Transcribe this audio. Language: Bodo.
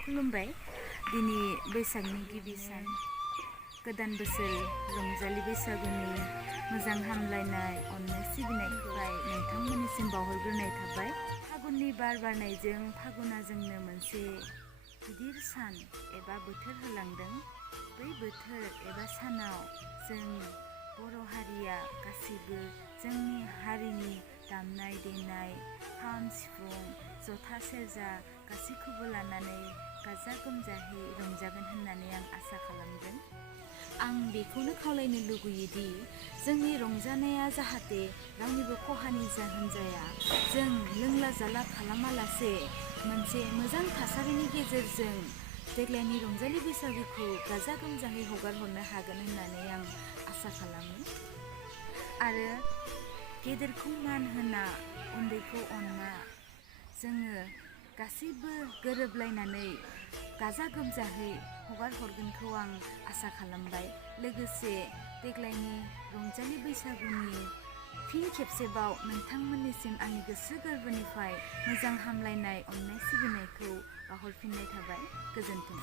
खुलुमबाय। दिनै बैसागनि गिबि सान, गोदान बोसोर रंजालि बैसागुनि मोजां हामलायनाय अननाय सिबिनायखौहाय नोंथांमोननिसिम बावहरग्रोनाय थाबाय। फागुननि बार बारनायजों फागुना जोंनो मोनसे गिदिर सान एबा बोथोर होलांदों। बै बोथोर एबा सानाव जों बर' हारिया गासैबो जोंनि हारिनि दामनाय देनाय खाम सिफुं जथा सेरजा गासैखौबो लानानै गाजा गोमजायै रंजागोन होननानै आं आसा खालामदों। आं बेखौनो खावलायनो लुगैयोदि जोंनि रंजानाया जाहाथे रावनिबो खहानि जाहोन जाया। जों लोंला जाला खालामालासे मोनसे मोजां थासारिनि गेजेरजों देग्लायनि रंजालि बैसागुखौ गाजा गोमजायै हगार हरनो हागोन होननानै आं आसा खालामो। आरो गेदेरखौ मान होना उन्दैखौ अनना जोङो गासैबो गोरोबलायनानै गाजा गोमजायै हगार हरगोनखौ आं आसा खालामबाय। लोगोसे देग्लायनि रंजालि बैसागुनि फिन खेबसेबाव नोंथांमोननिसिम आंनि गोसो गोरबोनिफ्राय मोजां हामलायनाय अननाय सिबिनायखौ बावहरफिननाय थाबाय। गोजोन्थों।